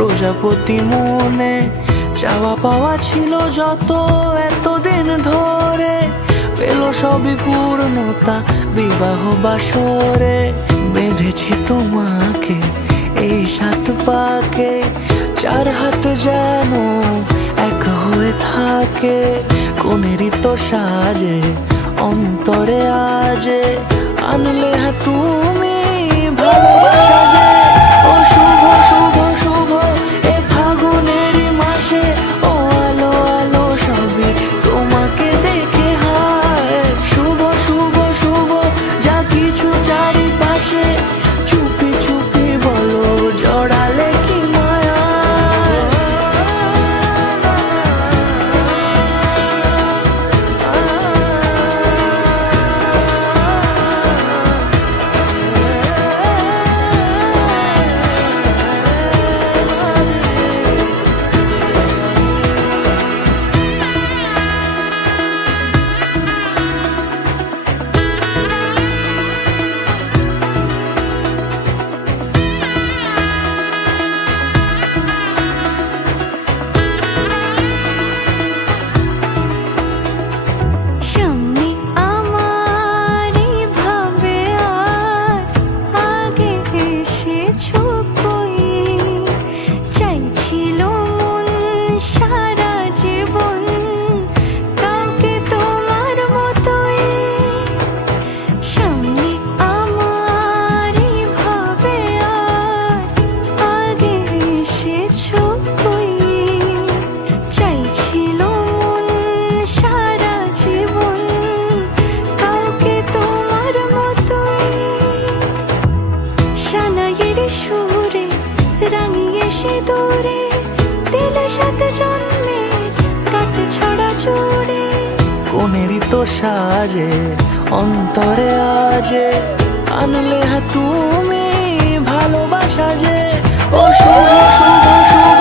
প্রজাপতি মনে চাওয়া পাওয়া ছিল যত এতদিন ধরে, পেল সবই পূর্ণতা বিবাহ বাসরে। বেঁধেছি তোমাকে এই 7 পাকে, 4 হাত যেন এক হয়ে থাকে। কোনেরই তো সাজে অন্তরে আজে, আনলে হ্যাঁ তুমি ভালোবাসা যে। ও শুভ শুভ শুভ এ ফাগুনেরই মাসে, ও আলো আলো সবই তোমাকে দেখে হায়। শুভ শুভ শুভ যা কিছু চারিপাশে, চুপি চুপি বলো জড়ালে কি মায়া। কোনেরই তো সাজে অন্তরে আজে, আনলে হ্যাঁ তুমি ভালোবাসা যে। ও শুভ শুভ শুভ